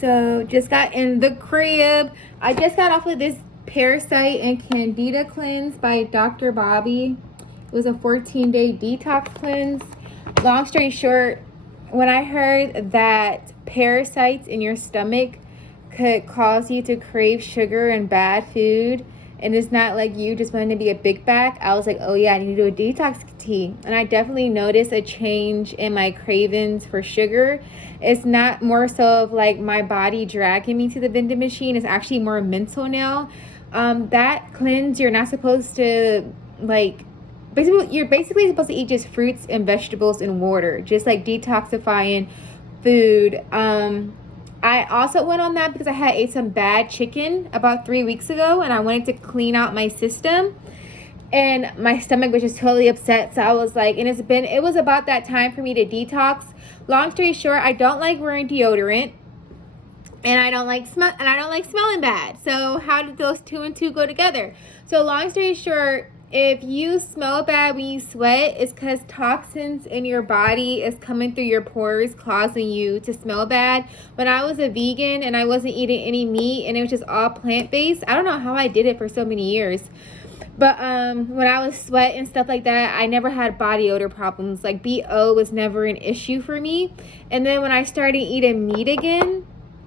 So just got in the crib. I just got off of this Parasite and Candida cleanse by Dr. Bobby. It was a 14-day detox cleanse. Long story short, when I heard that parasites in your stomach could cause you to crave sugar and bad food, and it's not like you just wanting to be a big back, I was like, oh yeah, I need to do a detox tea. And I definitely noticed a change in my cravings for sugar. It's not more so of like my body dragging me to the vending machine. It's actually more mental now. That cleanse, you're not supposed to like, you're basically supposed to eat just fruits and vegetables and water, just like detoxifying food. I also went on that because I had ate some bad chicken about 3 weeks ago, and I wanted to clean out my system, and my stomach was just totally upset. So I was like, and it was about that time for me to detox. Long story short, I don't like wearing deodorant, and I don't like smelling bad. So how did those two and two go together? So long story short, if you smell bad when you sweat, it's because toxins in your body is coming through your pores, causing you to smell bad. When I was a vegan and I wasn't eating any meat and it was just all plant-based, I don't know how I did it for so many years. But when I was sweat and stuff like that, I never had body odor problems. Like BO was never an issue for me. And then when I started eating meat again,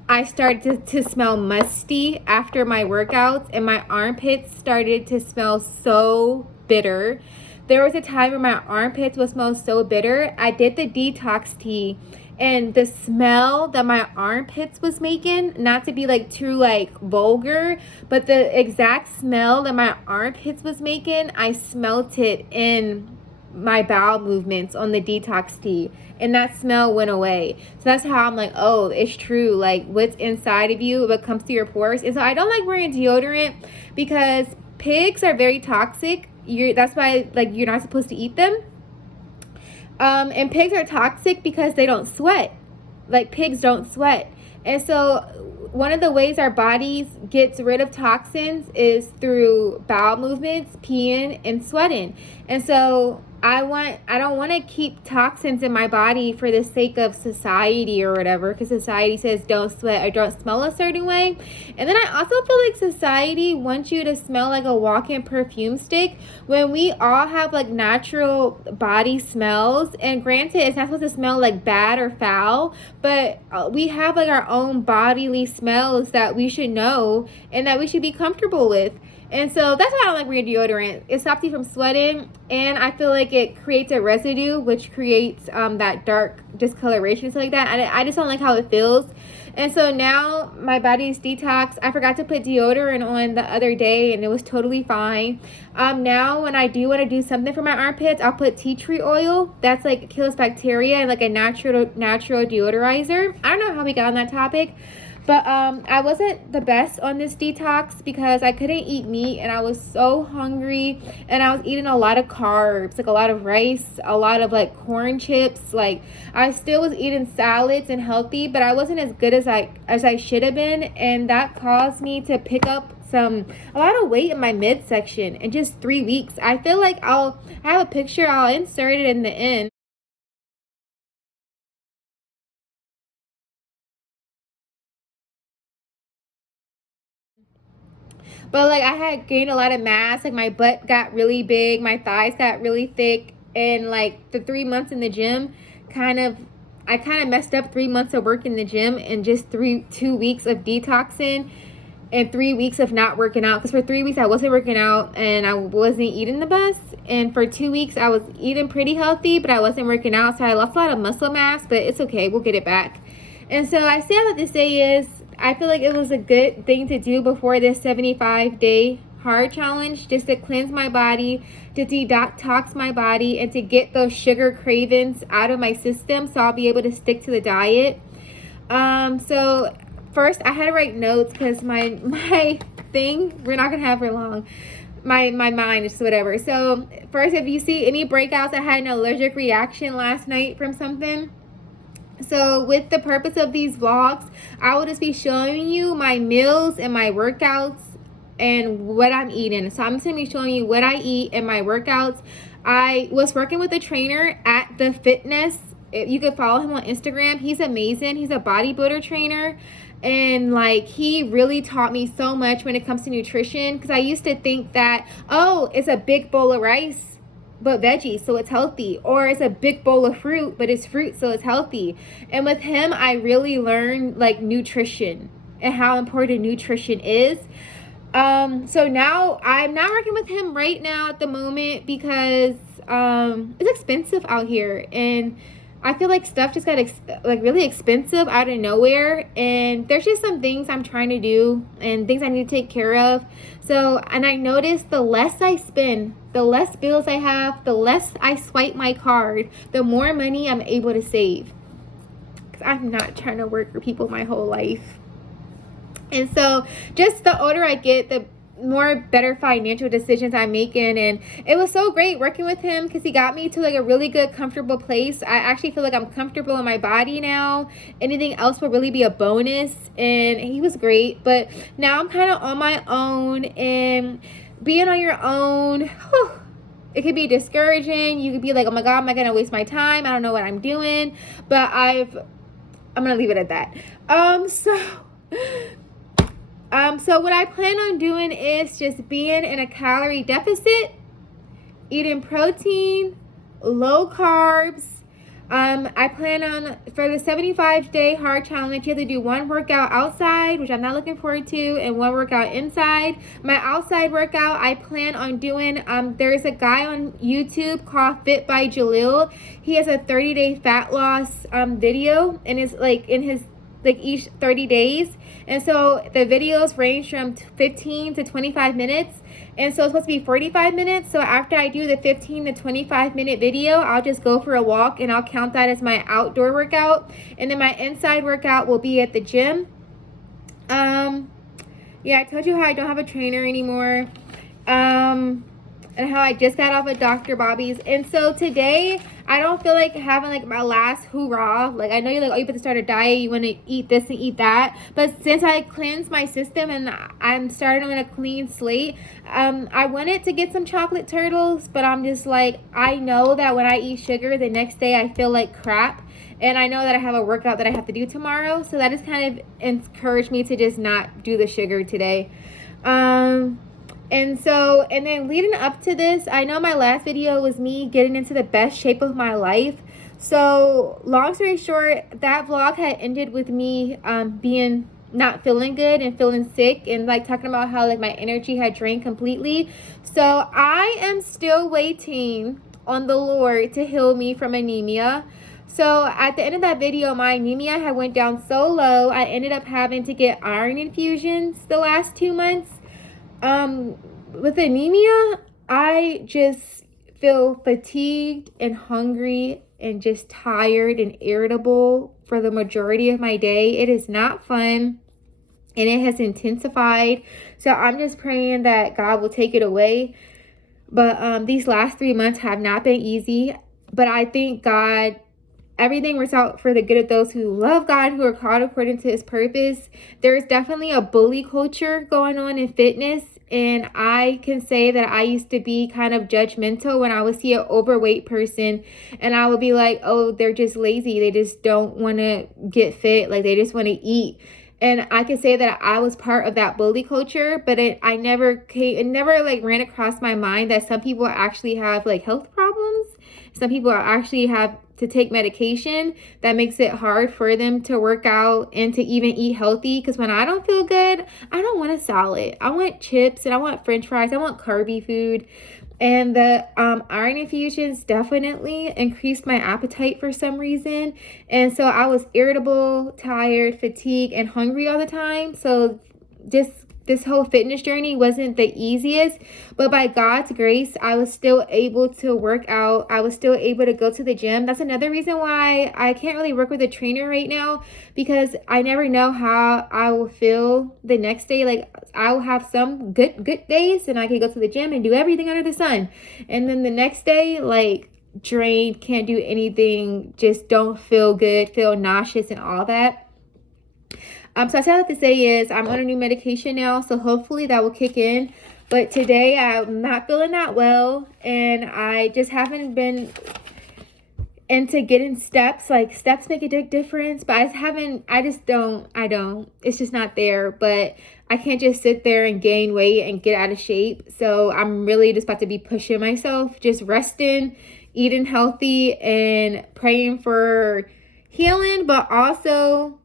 I started to smell musty after my workouts, and my armpits started to smell so bitter. There was a time where my armpits would smell so bitter. I did the detox tea, and the smell that my armpits was making, not to be like too like vulgar, but the exact smell that my armpits was making, I smelt it in my bowel movements on the detox tea, and that smell went away. So that's how I'm like, oh, it's true, like what's inside of you, what comes to your pores. And so I don't like wearing deodorant because pigs are very toxic. That's why like you're not supposed to eat them. And pigs are toxic because they don't sweat. Like pigs don't sweat. And so one of the ways our bodies gets rid of toxins is through bowel movements, peeing, and sweating. And so I don't want to keep toxins in my body for the sake of society or whatever, because society says don't sweat or don't smell a certain way. And then I also feel like society wants you to smell like a walk-in perfume stick when we all have like natural body smells. And granted, it's not supposed to smell like bad or foul, but we have like our own bodily smells that we should know and that we should be comfortable with. And so that's why I don't like wearing deodorant. It stops you from sweating, and I feel like it creates a residue, which creates that dark discoloration, stuff like that. I just don't like how it feels. And so now my body's detox. I forgot to put deodorant on the other day, and it was totally fine. Now when I do want to do something for my armpits, I'll put tea tree oil. That's like kills bacteria and like a natural deodorizer. I don't know how we got on that topic. But I wasn't the best on this detox because I couldn't eat meat, and I was so hungry, and I was eating a lot of carbs, like a lot of rice, a lot of like corn chips. Like I still was eating salads and healthy, but I wasn't as good as I should have been, and that caused me to pick up a lot of weight in my midsection in just 3 weeks. I feel like I have a picture, I'll insert it in the end. But like I had gained a lot of mass, like my butt got really big, my thighs got really thick, and like the 3 months in the gym I kind of messed up 3 months of work in the gym and just 2 weeks of detoxing and 3 weeks of not working out. Because for 3 weeks I wasn't working out and I wasn't eating the best, and for 2 weeks I was eating pretty healthy, but I wasn't working out, so I lost a lot of muscle mass, but it's okay, we'll get it back. And so I say all that to say is I feel like it was a good thing to do before this 75-day hard challenge, just to cleanse my body, to detox my body, and to get those sugar cravings out of my system so I'll be able to stick to the diet. So first I had to write notes because my thing, we're not gonna have for long. My mind is whatever. So first, if you see any breakouts, I had an allergic reaction last night from something. So with the purpose of these vlogs, I will just be showing you my meals and my workouts and what I'm eating. So I'm just going to be showing you what I eat and my workouts. I was working with a trainer at the fitness You could follow him on Instagram. He's amazing. He's a bodybuilder trainer. And like, he really taught me so much when it comes to nutrition, because I used to think that, oh, it's a big bowl of rice but veggies, so it's healthy, or it's a big bowl of fruit but it's fruit, so it's healthy. And with him, I really learned like nutrition and how important nutrition is. So now I'm not working with him right now at the moment because it's expensive out here, and I feel like stuff just got like really expensive out of nowhere, and there's just some things I'm trying to do and things I need to take care of. So, and I noticed the less I spend, the less bills I have, the less I swipe my card, the more money I'm able to save. Because I'm not trying to work for people my whole life. And so just the older I get, the more better financial decisions I'm making. And it was so great working with him because he got me to like a really good, comfortable place. I actually feel like I'm comfortable in my body now. Anything else will really be a bonus. And he was great. But now I'm kind of on my own, and being on your own, it could be discouraging. You could be like, oh my God, am I going to waste my time? I don't know what I'm doing. But I'm going to leave it at that. So what I plan on doing is just being in a calorie deficit, eating protein, low carbs. I plan on, for the 75-day hard challenge, you have to do one workout outside, which I'm not looking forward to, and one workout inside. My outside workout, I plan on doing, there's a guy on YouTube called Fit by Jalil. He has a 30-day fat loss video, and it's like in his, like each 30 days. And so the videos range from 15 to 25 minutes. And so it's supposed to be 45 minutes. So after I do the 15 to 25 minute video, I'll just go for a walk and I'll count that as my outdoor workout. And then my inside workout will be at the gym. Yeah, I told you how I don't have a trainer anymore. And how I just got off of Dr. Bobby's. And so today, I don't feel like having like my last hoorah. Like, I know you're like, oh, you about to start a diet, you want to eat this and eat that. But since I cleansed my system and I'm starting on a clean slate, I wanted to get some chocolate turtles, but I'm just like, I know that when I eat sugar, the next day I feel like crap. And I know that I have a workout that I have to do tomorrow. So that just kind of encouraged me to just not do the sugar today. And then leading up to this, I know my last video was me getting into the best shape of my life. So long story short, that vlog had ended with me being not feeling good and feeling sick, and like talking about how like my energy had drained completely. So I am still waiting on the Lord to heal me from anemia. So at the end of that video, my anemia had went down so low, I ended up having to get iron infusions the last 2 months. With anemia, I just feel fatigued and hungry and just tired and irritable for the majority of my day. It is not fun, and it has intensified. So I'm just praying that God will take it away. But these last 3 months have not been easy. But I thank God everything works out for the good of those who love God, who are called according to his purpose. There's definitely a bully culture going on in fitness. And I can say that I used to be kind of judgmental when I would see an overweight person, and I would be like, oh, they're just lazy. They just don't want to get fit. Like, they just want to eat. And I can say that I was part of that bully culture, but it never like ran across my mind that some people actually have like health problems. Some people actually have to take medication that makes it hard for them to work out and to even eat healthy. Because when I don't feel good, I don't want a salad. I want chips and I want french fries. I want carby food. And the iron infusions definitely increased my appetite for some reason. And so I was irritable, tired, fatigued, and hungry all the time. So this whole fitness journey wasn't the easiest, but by God's grace, I was still able to work out. I was still able to go to the gym. That's another reason why I can't really work with a trainer right now, because I never know how I will feel the next day. Like, I will have some good days and I can go to the gym and do everything under the sun. And then the next day, like, drained, can't do anything, just don't feel good, feel nauseous and all that. So I said what to say is I'm on a new medication now, so hopefully that will kick in. But today I'm not feeling that well, and I just haven't been and to get in steps. Like, steps make a big difference, but I don't, it's just not there. But I can't just sit there and gain weight and get out of shape. So I'm really just about to be pushing myself, just resting, eating healthy, and praying for healing, but also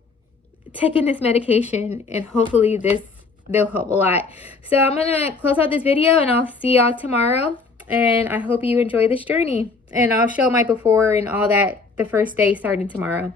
taking this medication, and hopefully they'll help a lot. So I'm gonna close out this video, and I'll see y'all tomorrow. And I hope you enjoy this journey. And I'll show my before and all that the first day starting tomorrow.